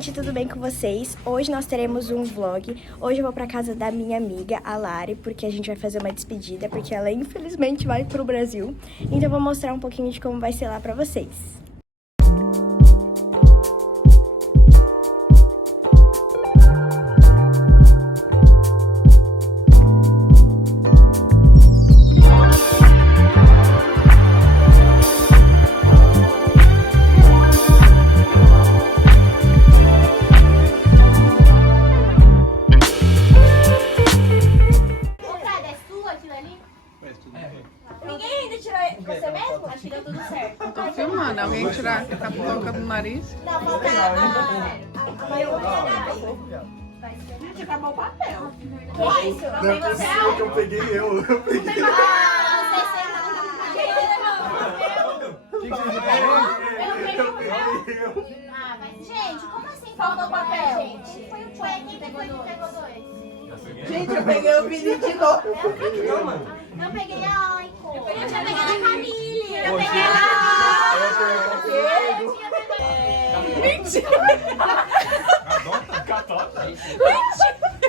gente, tudo bem com vocês? Hoje nós teremos um vlog. Hoje eu vou pra casa da minha amiga, a Lari, porque a gente vai fazer uma despedida, porque ela infelizmente vai pro Brasil. Então eu vou mostrar um pouquinho de como vai ser lá pra vocês. Ninguém ainda tirou você mesmo? Acho que deu tudo certo. Eu tô filmando. Alguém tirar a capitoca do nariz? Não, falta a maioria. Gente, acabou o papel. Que isso? Não tem papel? Eu peguei eu peguei. Gente, como assim faltou papel? Gente, foi o Chueque que pegou dois. Gente, eu peguei o Vini de novo. Eu peguei a Aiko. Eu peguei a Camille. Eu Poxa, peguei a... Mentira! Catota?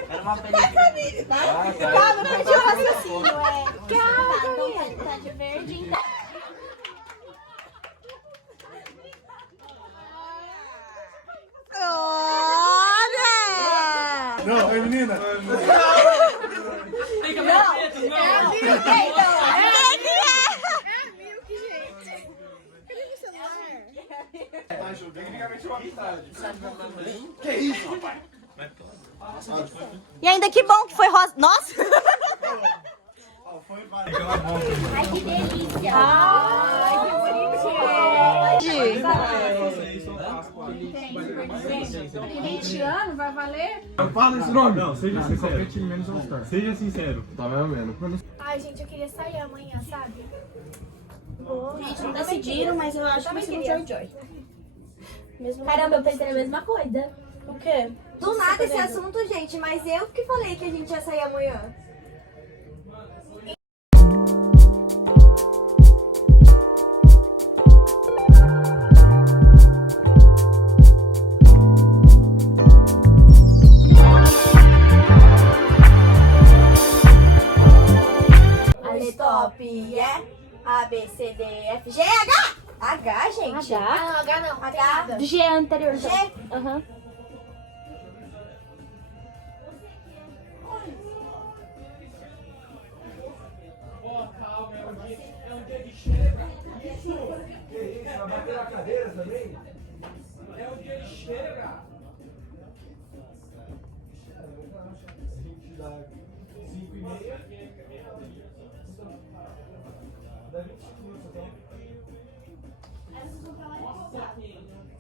Era uma película. Calma, eu perdi o raciocínio, Calma, tá de verde, então. Não, é menina. Que isso, rapaz? E ainda que bom que foi rosa. Nossa! Ai, que delícia! Ai, que bonitinho! 20 anos, vai valer? fala esse nome. Não, seja sincero. Menos All-Star. Seja sincero. Tá mais ou menos. Ai, gente, eu queria sair amanhã, sabe? Gente, não decidiram, mas eu acho que vai ser um Joy. Caramba, eu pensei na mesma coisa. O quê? Do nada esse assunto, gente, mas eu que falei que a gente ia sair amanhã. Top é A, B, C, D, F, G, H! H, gente? H? Ah, não, H não. H. Do G anterior. G. Aham. Vai bater na cadeira também? É o dia de chega. A gente dá 5h30. Dá 25 minutos, então.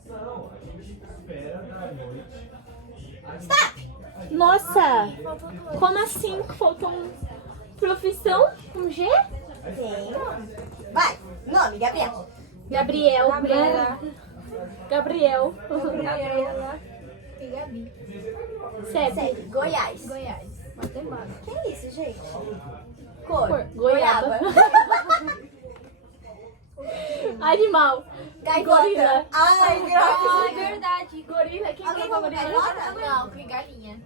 Não, a gente espera da noite. Nossa! Como assim? Faltou profissão com G? Sim. Vai, nome, Gabriel. Gabriel. Gabriel. Gabriela. E Gabi. CEP. Sério, Goiás. Goiás. Matemática. Que isso, gente? Cor. Goiaba. Animal. Gaivota. Gorila. Ai, Ah, é graças. verdade. Gorila. Quem Alguém colocou falou gorila? gaivota? Não, que galinha.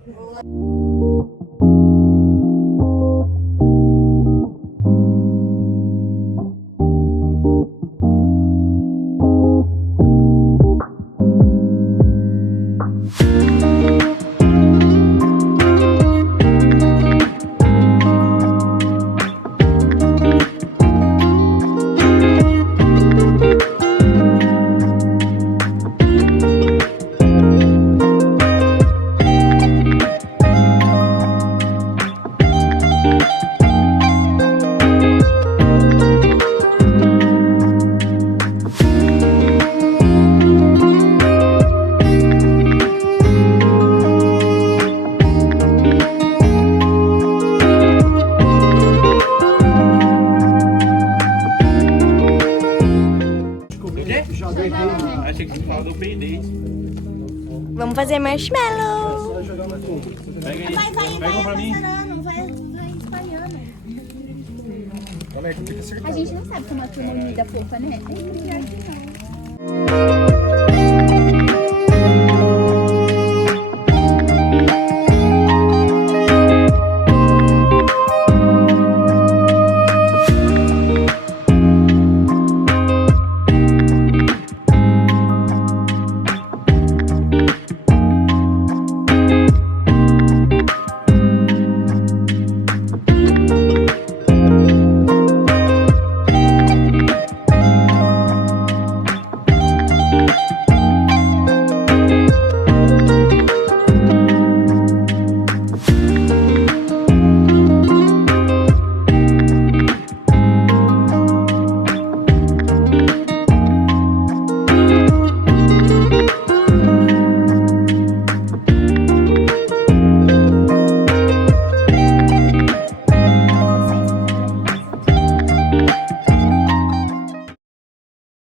Achei que você falava do Payday. Vamos fazer marshmallow. Pega aí. Vai Pega um pra mim. acelerando, vai espalhando. Calma aí, que eu tenho que acertar. A gente não sabe como a turma unida fofa, né? É melhor que não.